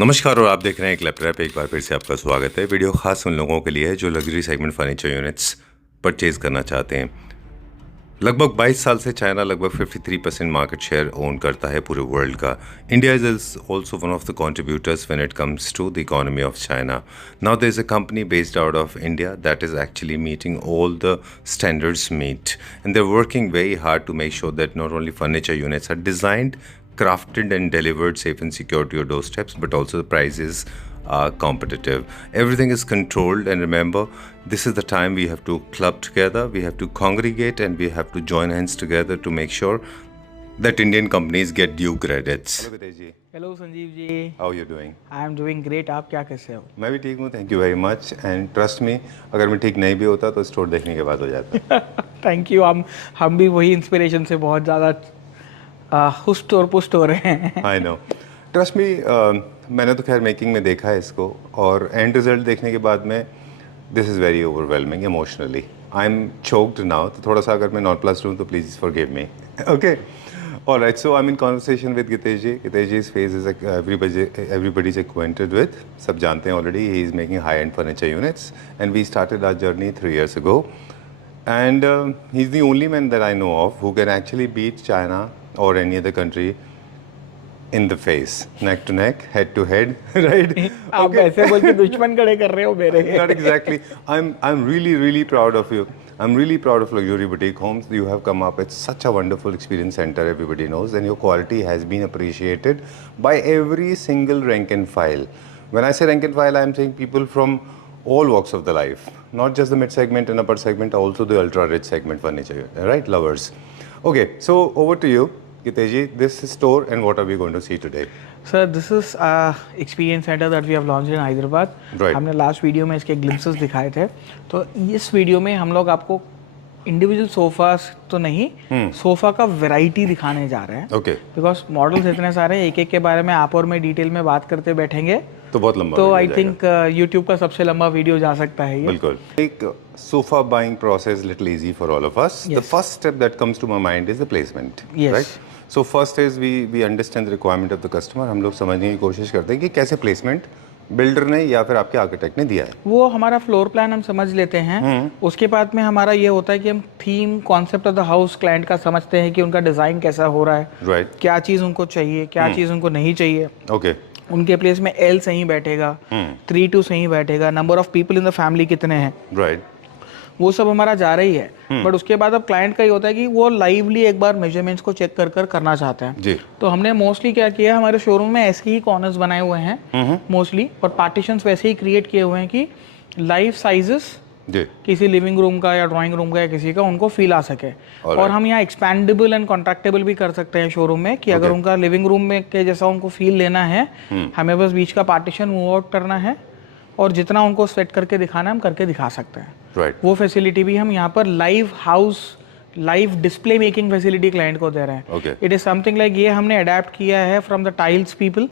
नमस्कार और आप देख रहे हैं क्लैपटॉप पे। एक बार फिर से आपका स्वागत है। वीडियो खास उन लोगों के लिए है जो luxury segment furniture units purchase करना चाहते हैं। लगभग 22 साल से चाइना लगभग 53% मार्केट शेयर ओन करता है पूरे वर्ल्ड का। India is also one of the contributors when it comes to the economy of China. Now there is a company based out of India that is actually meeting all the standards meet, and they're working very hard to make sure that not only furniture units are designed, crafted and delivered safe and secure to your doorsteps, but also the prices are competitive. Everything is controlled, and remember, this is the time we have to club together, we have to congregate, and we have to join hands together to make sure that Indian companies get due credits. Hello Gitesh ji. Hello Sanjeev ji, How are you doing? I am doing great. आप क्या कैसे हो? मैं भी ठीक हूँ, thank you very much. And trust me, अगर मैं ठीक नहीं भी होता तो स्टोर देखने के बाद हो जाता। Thank you. हम भी वही इंस्पिरेशन से बहुत ज़्यादा हुस्ट और पुस्ट हो रहे हैं। आई नो, ट्रस्ट मी, मैंने तो खैर मेकिंग में देखा है इसको, और एंड रिजल्ट देखने के बाद में this is very overwhelming emotionally. I am choked now, तो थोड़ा सा अगर मैं नॉट प्लस लूँ तो please forgive me. Okay, alright. So I am in conversation with Gitesh ji. Gitesh ji face is everybody is acquainted with, सब जानते हैं ऑलरेडी। He is making high end furniture units and we started our journey 3 years ago. And he's the only man that I know of who can actually beat China or any other country in the face, neck to neck, head to head, right? आप ऐसे बोल के दुश्मन खड़े कर रहे हो मेरे। Not exactly. I'm really proud of you. I'm really proud of Luxury Boutique Homes. You have come up with such a wonderful experience center, everybody knows, and your quality has been appreciated by every single rank and file. When I say rank and file, I'm saying people from all walks of the life, not just the mid segment and upper segment, also the ultra rich segment furniture, right, lovers? Okay, so over to you, Gitesh ji. This store and what are we going to see today? Sir, this is experience centre that we have launched in Hyderabad. हमने last video में इसके glimpses दिखाए थे, तो इस video में हम लोग आपको इंडिविजुअल सोफास तो नहीं, सोफा का वैरायटी दिखाने जा रहे हैं। ओके, बिकॉज मॉडल्स इतने सारे हैं, एक एक के बारे में आप और मैं डिटेल में बात करते बैठेंगे तो बहुत लंबा, तो आई थिंक यूट्यूब का सबसे लंबा वीडियो जा सकता है ये। बिल्कुल। एक sofa buying process little easy for all of us. Yes. The first step that comes to my mind is the placement. Yes. Right? So first is we understand the requirement of the customer. हम लोग समझने की कोशिश करते हैं कि कैसे placement builder ने या फिर आपके आर्किटेक्ट ने दिया है। वो हमारा फ्लोर प्लान हम समझ लेते हैं। उसके बाद में हमारा ये होता है कि हम theme concept of the house client का समझते हैं कि उनका डिजाइन कैसा हो रहा है, राइट, क्या चीज़ उनको चाहिए, क्या चीज़ उनको नहीं चाहिए। ओके, उनके प्लेस में L सही बैठेगा, 3-2 सही बैठेगा, number of people in the family कितने हैं, राइट, वो सब हमारा जा रही है। बट उसके बाद अब क्लाइंट का ये होता है कि वो लाइवली एक बार मेजरमेंट्स को चेक कर करना चाहते हैं जी। तो हमने मोस्टली क्या किया, हमारे शोरूम में ऐसे ही कॉर्नर्स बनाए हुए हैं मोस्टली, और पार्टीशंस वैसे ही क्रिएट किए हुए हैं कि लाइव साइजेस किसी लिविंग रूम का या ड्राइंग रूम का या किसी का उनको फील आ सके। और हम यहाँ एक्सपैंडेबल एंड कॉन्ट्रैक्टेबल भी कर सकते हैं शोरूम में कि अगर उनका लिविंग रूम में के जैसा उनको फील लेना है, हमें बस बीच का पार्टीशन मूव आउट करना है और जितना उनको सेट करके दिखाना है हम करके दिखा सकते हैं। वो फैसिलिटी भी हम यहाँ पर live display making facility client को दे रहे हैं। इट इज समथिंग लाइक ये हमने अडेप्ट किया है फ्रॉम द टाइल्स पीपल।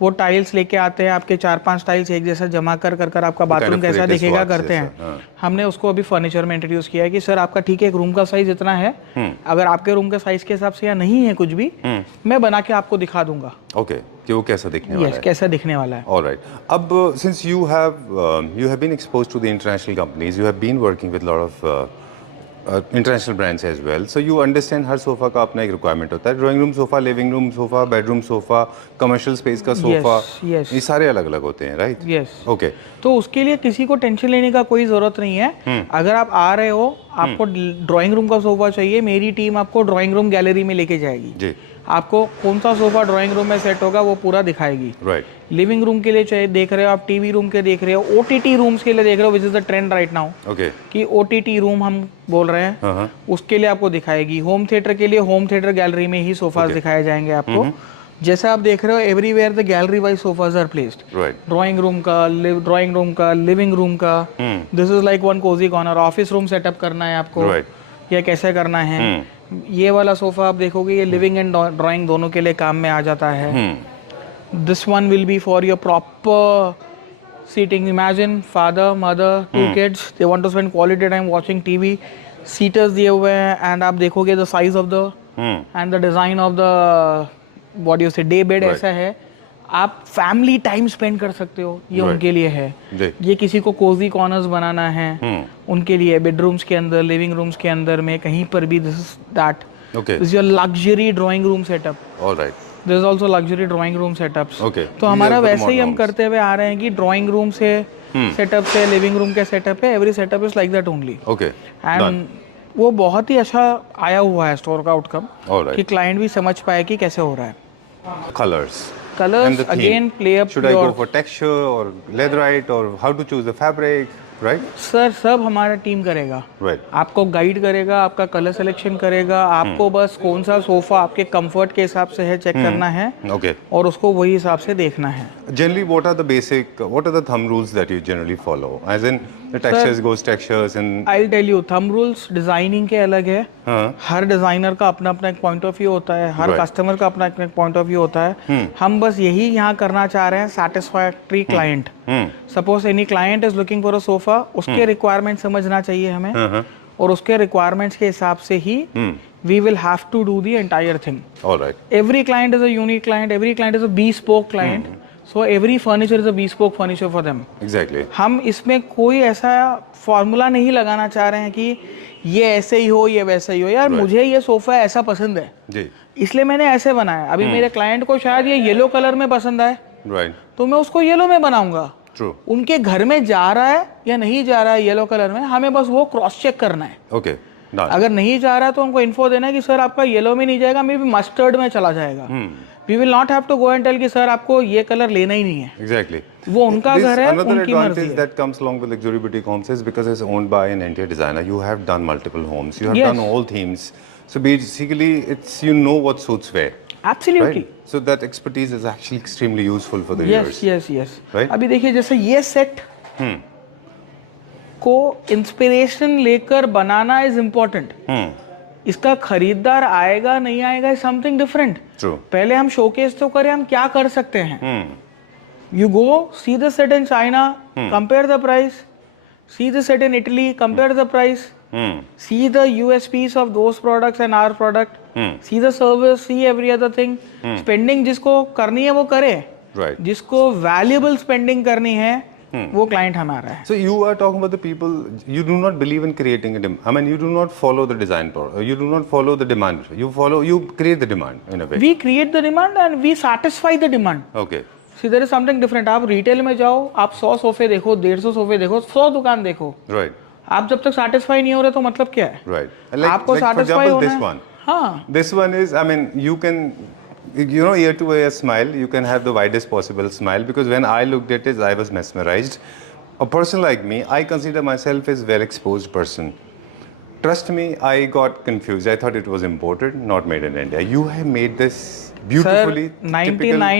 वो टाइल्स लेके आते हैं, आपके 4-5 टाइल्स एक जैसा जमा कर आपका बाथरूम कैसा दिखेगा करते हैं। हमने उसको अभी फर्नीचर में इंट्रोड्यूस किया है कि सर आपका ठीक है, एक रूम का साइज इतना है, अगर आपके रूम के साइज के हिसाब से या नहीं है कुछ भी, मैं बना के आपको दिखा दूंगा। ओके, कि वो कैसा दिखने वाला है, कैसा दिखने वाला है। ऑलराइट। अब since you have been exposed to the international companies, you have been working with lot of international brands as well, so you understand हर सोफा का अपना एक रिक्वायरमेंट होता है। Drawing room sofa, living room sofa, bedroom sofa, commercial space का sofa, ये सारे अलग अलग होते हैं, राइट? यस। ओके, तो उसके लिए किसी को टेंशन लेने का कोई ज़रूरत नहीं है। अगर आप आ रहे हो, आपको ड्राइंग रूम का सोफा चाहिए, मेरी टीम आपको ड्राइंग रूम गैलरी में लेके जाएगी जी। आपको कौन सा सोफा ड्राइंग रूम में सेट होगा वो पूरा दिखाएगी। राइट। लिविंग रूम के लिए चाहिए देख रहे हो आप, टीवी रूम के देख रहे हो, ओटीटी रूम्स के लिए देख रहे हो, which is the trend right now. Okay, कि ओटीटी रूम हम बोल रहे हैं, उसके लिए आपको दिखाएगी। होम थिएटर के लिए होम थिएटर गैलरी में ही सोफास दिखाए जाएंगे आपको। जैसा आप देख रहे हो, everywhere the gallery wise sofas are placed. Drawing room का, लिविंग रूम का, this is like one cosy corner. Office room setup करना है आपको या कैसे करना है, ये वाला सोफा आप देखोगे, ये लिविंग एंड ड्राइंग दोनों के लिए काम में आ जाता है। This one will be for your proper seating. Imagine father, mother, 2 kids, they want to spend quality time watching TV. Seaters दिए हुए हैं एंड आप देखोगे the size of the and the design of the, what you say, day bed ऐसा है। आप family time spend कर सकते हो, ये Right. उनके लिए है। जी। ये किसी को कोजी कॉर्नर्स बनाना है, उनके लिए बेडरूम्स के अंदर, लिविंग रूम्स के अंदर में कहीं पर भी, this is that, Okay. This your luxury drawing room setup. Alright. This is also luxury drawing room setups. Okay. तो These हमारा are for the वैसे ही हम modern करते हुए आ रहे हैं कि ड्राइंग रूम से सेटअप से लिविंग रूम के सेटअप है, every setup is like that only. Okay. And वो बहुत ही अच्छा आया हुआ है स्टोर का आउटकम, ऑलराइट। कि क्लाइंट भी समझ पाए कि कैसे हो रहा है। Colors. And colours the theme. Again play up Should I go your, for texture or leatherite or how to choose the fabric, right? Sir सब हमारा टीम करेगा, Right. आपको गाइड करेगा, आपका कलर सिलेक्शन करेगा, आपको बस कौन सा सोफा आपके कंफर्ट के हिसाब से है चेक करना है, Okay. और उसको वही हिसाब से देखना है। Generally, what are the thumb rules that you generally follow? As in, the textures goes textures and I tell you, thumb rules designing के अलग है, हाँ, हर डिजाइनर का अपना अपना एक पॉइंट ऑफ व्यू होता है, हर Right. कस्टमर का अपना एक पॉइंट ऑफ व्यू होता है। हम बस यही यहाँ करना चाह रहे हैं, satisfactory client. Suppose any client is looking for a sofa, उसके रिक्वायरमेंट समझना चाहिए हमें, और उसके रिक्वायरमेंट्स के हिसाब से ही we will have to do the entire thing. alright. Every client is a unique client, every client is a bespoke client, so every furniture is a bespoke furniture for them. Exactly. हम इसमें कोई ऐसा formula नहीं लगाना चाह रहे हैं कि ये ऐसे ही हो, ये वैसे ही हो। यार मुझे ये सोफा ऐसा पसंद है, जी। इसलिए मैंने ऐसे बनाया। अभी मेरे क्लाइंट को शायद ये येलो कलर में पसंद आए, Right. तो मैं उसको येलो में बनाऊंगा। True. उनके घर में जा रहा है या नहीं जा रहा है येलो कलर में, हमें बस वो क्रॉस चेक करना है। Okay. Done. अगर नहीं जा रहा है तो हमको इन्फो देना है कि सर आपका येलो में नहीं जाएगा, मे बी मस्टर्ड में चला जाएगा। We will not have to go and tell कि सर आपको ये कलर लेना ही नहीं है। Exactly. वो उनका घर है, Another उनकी मर्जी advantage है। that comes along with luxury boutique homes is because it's owned by an interior designer. You have done multiple homes. You have Yes. done all themes. So basically, it's you know what suits where. Absolutely. Right? So that expertise is actually extremely useful for the Yes, viewers. yes, yes. Right? अभी देखिए जैसे ये set को inspiration लेकर बनाना is important. इसका खरीदार आएगा नहीं आएगा इज समथिंग डिफरेंट। True. पहले हम शोकेस तो करें हम क्या कर सकते हैं। You go see the set in China, compare the price, see the set in Italy, compare the price, see the USPs of those products and our product, see the service, see every other thing. Spending जिसको करनी है वो करे, Right. जिसको valuable spending करनी है वो client हमारा है। So you are talking about the people. You do not believe in creating a I mean, you do not follow the design product. You do not follow the demand. You create the demand in a way. We create the demand and we satisfy the demand. Okay. See, there is something different. आप retail में जाओ, आप 100 सोफे देखो, 150 सोफे देखो, 100 दुकान देखो, Right. आप जब तक सेटिस्फाई नहीं हो रहे तो मतलब क्या है? Right. And आपको for satisfy example, होना this है। one. हाँ, This one is, I mean, you can, you know, ear to ear smile. You can have the widest possible smile because when I looked at it, I was mesmerized. A person like me, I consider myself as well-exposed person. Trust me, I got confused. I thought it was imported, not made in India. You have made this beautifully. Sir, typical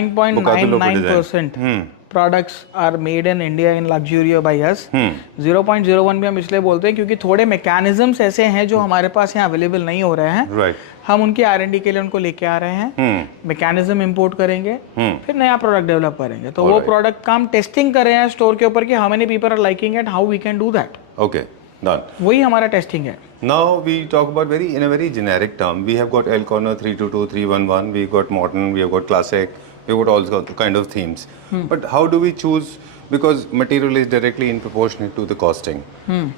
Bukadulu design. 99.99% products are made in India in Luxurio by us. 0.01 भी हम इसलिए बोलते हैं क्योंकि थोड़े mechanisms ऐसे हैं जो हमारे पास यहाँ अवेलेबल नहीं हो रहे हैं। Right. हम उनकी R&D के लिए उनको लेके आ रहे हैं, मैकेनिज्म इंपोर्ट करेंगे, फिर नया प्रोडक्ट डेवलप करेंगे। तो वो प्रोडक्ट का हम टेस्टिंग कर रहे हैं स्टोर के ऊपर कि how many people are liking it, how we can do that. Okay, done. वही हमारा टेस्टिंग है। Now we talk about in a very generic term. We have got L corner 322, 311. We got modern. We have got classic. We have got all kind of themes. But how do we choose? Because material is directly in proportionate to the costing.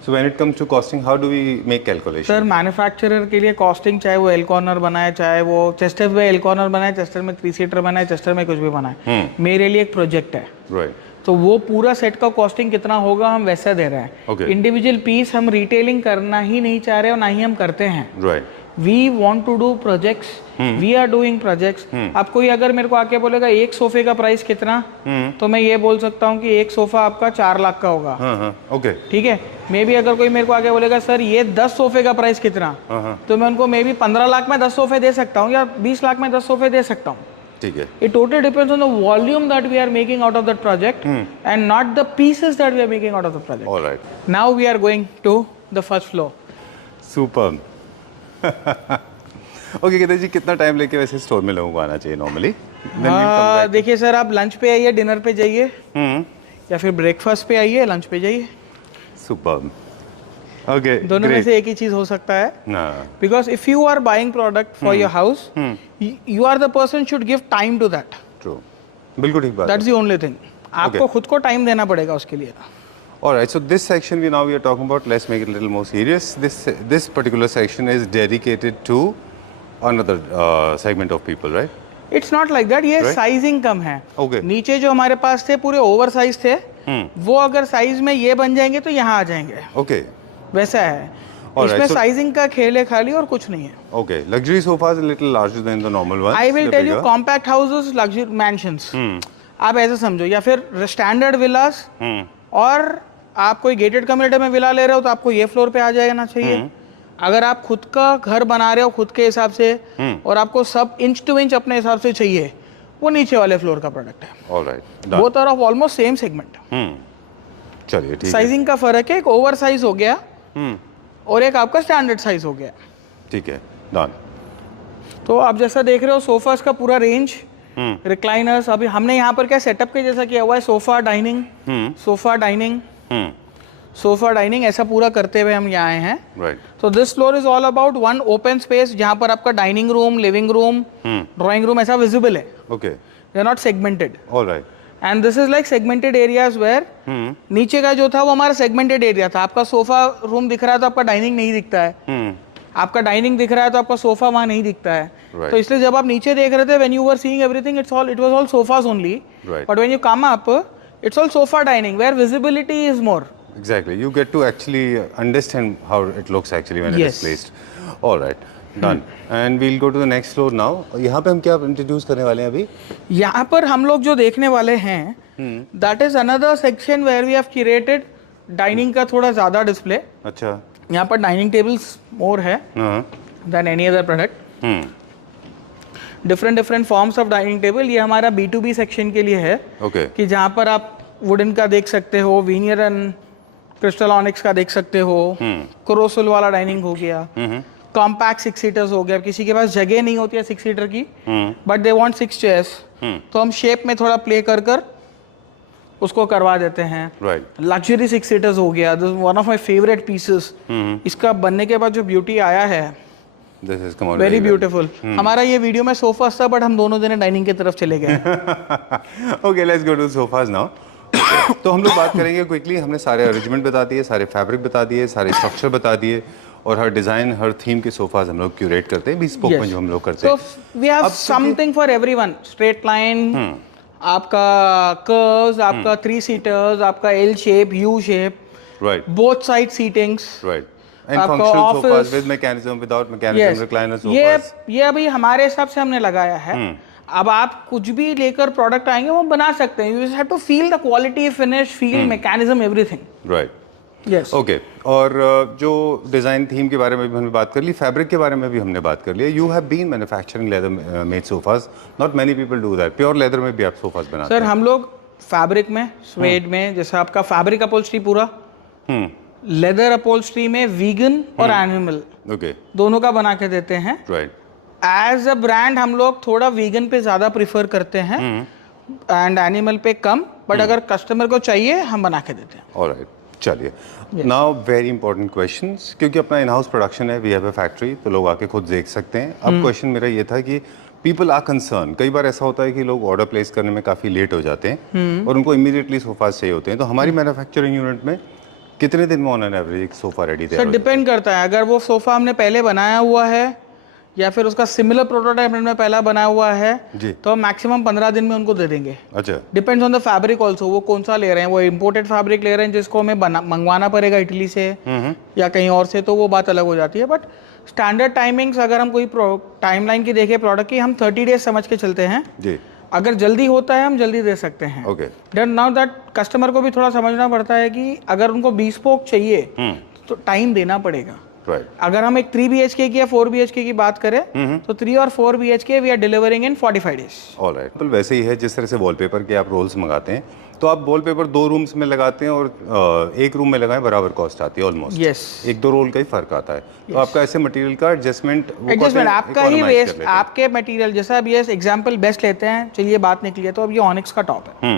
So when it comes to costing, how do we make calculation? Sir manufacturer के लिए costing, चाहे वो L corner बनाए, चाहे वो Chester में L corner बनाए, Chester में 3 सीटर बनाए, चेस्टर में कुछ भी बनाए, मेरे लिए एक प्रोजेक्ट है। Right. तो वो पूरा सेट का कॉस्टिंग कितना होगा हम वैसा दे रहे हैं। Okay. इंडिविजुअल पीस हम रिटेलिंग करना ही नहीं चाह रहे और ना ही हम करते हैं। Right. We want to do projects, we are doing projects. अब कोई अगर मेरे को आके बोलेगा एक सोफे का प्राइस कितना, तो मैं ये बोल सकता हूँ कि एक सोफा आपका 4 लाख का होगा। हाँ, okay. ठीक है। मे बी अगर कोई मेरे को आके बोलेगा सर ये 10 सोफे का प्राइस कितना, तो मैं उनको मे बी 15 लाख में 10 सोफे दे सकता हूँ या 20 लाख में 10 सोफे दे सकता हूँ। ठीक है। It totally depends on the volume that we are making out of that project and not the pieces that we are making out of the project. All right. Now we are going to the first floor. Superb. Okay, कहते जी कितना time लेके वैसे store में लोगों को आना चाहिए normally? देखिए सर, आप लंच पे आइए, डिनर पे जाइए, या फिर ब्रेकफास्ट पे आइए, लंच पे जाइए। Superb. Okay. दोनों में great. से एक ही चीज हो सकता है। Because if you are buying product for your house, you are the person should give time to that. True. बिल्कुल ठीक बात दैट्स द ओनली थिंग, आपको खुद को टाइम देना पड़ेगा उसके लिए। Alright, so this section we are talking about, let's make it a little more serious. This particular section is dedicated to another segment of people, right? It's not like that, ये sizing कम है। Okay. नीचे जो हमारे पास थे पूरे over size थे, वो अगर साइज में ये बन जाएंगे तो यहाँ आ जाएंगे। Okay. वैसा है। Alright, इसमें so- साइजिंग का खेल है खाली और कुछ नहीं है। Okay. Luxury sofas a little larger than the normal ones. I will They're tell you, bigger. Compact houses, luxury mansions, आप ऐसे समझो, या फिर स्टैंडर्ड विलास, और आप कोई गेटेड कम्युनिटी में विला ले रहे हो तो आपको ये फ्लोर पे आ जाना चाहिए। अगर आप खुद का घर बना रहे हो खुद के हिसाब से, और आपको सब इंच टू इंच अपने हिसाब से चाहिए, वो नीचे वाले फ्लोर का प्रोडक्ट है। Alright. Done. Both are of almost same segment. चलिए ठीक है। साइजिंग का फर्क है, एक ओवर साइज हो गया और एक आपका स्टैंडर्ड साइज हो गया। ठीक है। Done. तो आप जैसा देख रहे हो सोफास का पूरा रेंज, रिक्लाइनर्स, अभी हमने यहाँ पर क्या सेटअप के जैसा किया हुआ है, sofa dining, sofa dining, sofa dining, ऐसा पूरा करते हुए हम यहाँ आए हैं। Right. तो this floor is all about one open space, जहाँ पर आपका dining room, living room, drawing room ऐसा विजिबल है। Okay. They are not segmented, Alright. And this is like segmented areas where नीचे का जो था वो हमारा सेगमेंटेड एरिया था। आपका सोफा रूम दिख रहा है तो आपका डाइनिंग नहीं दिखता है, आपका डाइनिंग दिख रहा है तो आपका सोफा वहाँ नहीं दिखता है। Right. तो इसलिए जब आप नीचे देख रहे थे, when you were seeing everything, it was all sofas only, Right. But when you come up, it's all sofa dining where visibility is more. Exactly. You get to actually understand how it looks actually when it is Yes. placed. All right. Done. And we'll go to the next floor now. यहाँ पे हम क्या introduce करने वाले हैं अभी? यहाँ पर हम लोग जो देखने वाले हैं, that is another section where we have curated dining का थोड़ा ज़्यादा डिस्प्ले। अच्छा। यहाँ पर डाइनिंग टेबल्स मोर है हाँ। Then any other product, different forms of dining table. ये हमारा B2B सेक्शन के लिए है, Okay. कि जहाँ पर आप वुडन का देख सकते हो, वीनियर एंड क्रिस्टल ऑनिक्स का देख सकते हो, क्रोसल वाला डाइनिंग हो गया, कॉम्पैक्ट 6 सीटर्स हो गया। किसी के पास जगह नहीं होती है 6 सीटर की, बट दे वांट 6 चेयर्स, तो हम शेप में थोड़ा प्ले कर कर उसको करवा देते हैं। Right. लग्जरी 6 सीटर्स हो गया, this one of my favourite pieces. इसका बनने के बाद जो ब्यूटी आया है, This is come out very very well. Beautiful. हमारा ये वीडियो में सोफा था, बट हम दोनों जने डाइनिंग की तरफ चले गए। Okay, let's go to sofas now. तो हम लोग बात करेंगे क्विकली। हमने सारे अरेंजमेंट बता दिए, सारे फैब्रिक बता दिए, सारे स्ट्रक्चर बता दिए, और हर डिजाइन, हर थीम के सोफाज हम लोग क्यूरेट करते हैं, bespoke में जो हम लोग करते So हैं। we have something for everyone. Straight line, आपका curves, आपका 3 सीटर्स, आपका L shape, U shape, Right. both side seatings. Right. And आपका functional office- sofas with mechanism, without mechanism, Yes. recliner ये sofas. ये अभी हमारे हिसाब से हमने लगाया है। अब आप कुछ भी लेकर प्रोडक्ट आएंगे वो बना सकते हैं। You have to feel the quality, finish, feel, mechanism, everything. Right. Yes. Okay. और जो डिज़ाइन थीम के बारे में भी हमने बात कर ली, फैब्रिक के बारे में भी हमने बात कर लिया। You have been manufacturing leather made sofas, not many people do that. Pure leather में भी आप सोफास बनाते सर हम लोग फैब्रिक में, स्वेड में, जैसे आपका फैब्रिक अपहोल्स्ट्री पूरा, लेदर अपहोल्स्ट्री में वीगन और एनिमल हैं। ओके। दोनों का बना के देते हैं। राइट। एज अ ब्रांड हम लोग थोड़ा वीगन पे ज़्यादा प्रिफर करते हैं एंड एनिमल पे कम, बट अगर कस्टमर को चाहिए हम बना के देते हैं। ऑलराइट, चलिए। नाउ वेरी इंपॉर्टेंट क्वेश्चंस, क्योंकि अपना इन हाउस प्रोडक्शन है, वी हैव अ फैक्ट्री, तो लोग आके खुद देख सकते हैं। अब क्वेश्चन मेरा ये था कि पीपल आर कंसर्न, कई बार ऐसा होता है कि लोग ऑर्डर प्लेस करने में काफ़ी लेट हो जाते हैं और उनको इमीडिएटली सोफास चाहिए होते हैं। तो हमारी मैन्युफैक्चरिंग यूनिट में कितने दिन में ऑन एन एवरेज एक सोफा रेडी सर डिपेंड करता है, अगर वो सोफा हमने पहले बनाया हुआ है या फिर उसका सिमिलर प्रोटोटाइप हमने पहला बनाया हुआ है जी, तो मैक्सिमम 15 दिन में उनको दे देंगे। अच्छा। Depends on the fabric also, वो कौन सा ले रहे हैं, वो इम्पोर्टेड फैब्रिक ले रहे हैं जिसको हमें मंगवाना पड़ेगा इटली से या कहीं और से, तो वो बात अलग हो जाती है। बट स्टैंडर्ड टाइमिंग्स अगर हम कोई टाइमलाइन की देखें प्रोडक्ट की, हम 30 डेज समझ के चलते हैं जी। अगर जल्दी होता है हम जल्दी दे सकते हैं। Okay. Then now that customer को भी थोड़ा समझना पड़ता है कि अगर उनको bespoke चाहिए तो टाइम देना पड़ेगा। राइट। अगर हम एक 3 BHK की या 4 BHK की बात करें तो 3 और 4 BHK we are delivering in 45 days. Alright. तो वैसे ही है जिस तरह से वॉलपेपर के आप रोल्स मंगाते हैं, तो आप वॉलपेपर 2 रूम्स में लगाते हैं और एक रूम में लगाएं, बराबर कॉस्ट आती है ऑलमोस्ट। यस। 1-2 रोल का ही फर्क आता है। तो आपका ऐसे मटेरियल का एडजस्टमेंट आपका ही वेस्ट, आपके मटेरियल जैसा अब ये एग्जांपल बेस्ट लेते हैं, चलिए बात निकली है, तो अब ये ऑनिक्स का टॉप है।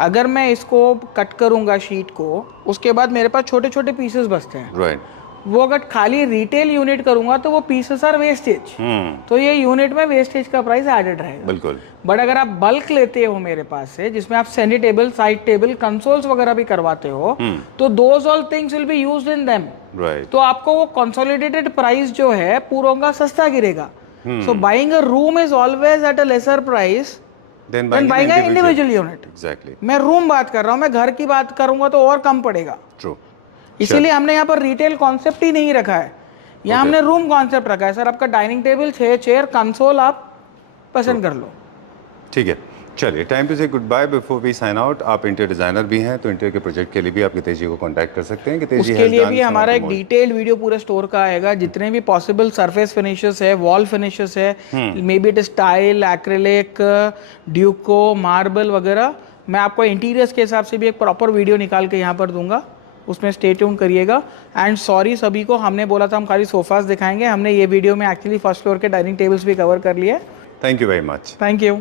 अगर मैं इसको कट करूंगा शीट को, उसके बाद मेरे पास छोटे छोटे पीसेस बचते हैं। राइट। वो अगर खाली रिटेल यूनिट करूंगा तो वो पीसेस आर वेस्टेज, तो ये यूनिट में वेस्टेज का प्राइस एडेड रहेगा। बिल्कुल। बट अगर आप बल्क लेते हो मेरे पास से, जिसमें आप sandy table, side table, consoles वगैरह भी करवाते हो, तो those all things will be used in them, right. तो आपको वो कंसोलिडेटेड प्राइस जो है पूरों का सस्ता गिरेगा। So buying a room is always at a lesser price then buying a individual unit. Exactly. मैं रूम बात कर रहा हूँ, मैं घर की बात करूंगा तो और कम पड़ेगा। ट्रू। इसीलिए हमने यहाँ पर रिटेल कॉन्सेप्ट ही नहीं रखा है, यहाँ हमने रूम कॉन्सेप्ट रखा है। सर आपका डाइनिंग टेबल, 6 चेयर, कंसोल आप पसंद कर लो। ठीक है, चलिए time to say good bye before we sign out. आप इंटीरियर डिजाइनर भी हैं, तो इंटीरियर के प्रोजेक्ट के लिए भी आप गितेश जी को कांटेक्ट कर सकते हैं। गितेश जी उसके लिए भी हमारा एक डिटेल्ड वीडियो पूरे स्टोर का आएगा, जितने भी पॉसिबल सरफेस फिनिशेस है, वॉल फिनिशेस है, maybe it is tile, acrylic, duco, marble वगैरह, मैं आपको इंटीरियर्स के हिसाब से भी एक प्रॉपर वीडियो निकाल के यहाँ पर दूंगा, उसमें स्टे ट्यून करिएगा। एंड सॉरी सभी को, हमने बोला था हम खाली सोफास दिखाएंगे, हमने ये वीडियो में एक्चुअली फर्स्ट फ्लोर के डाइनिंग टेबल्स भी कवर कर लिए। Thank you very much. Thank you.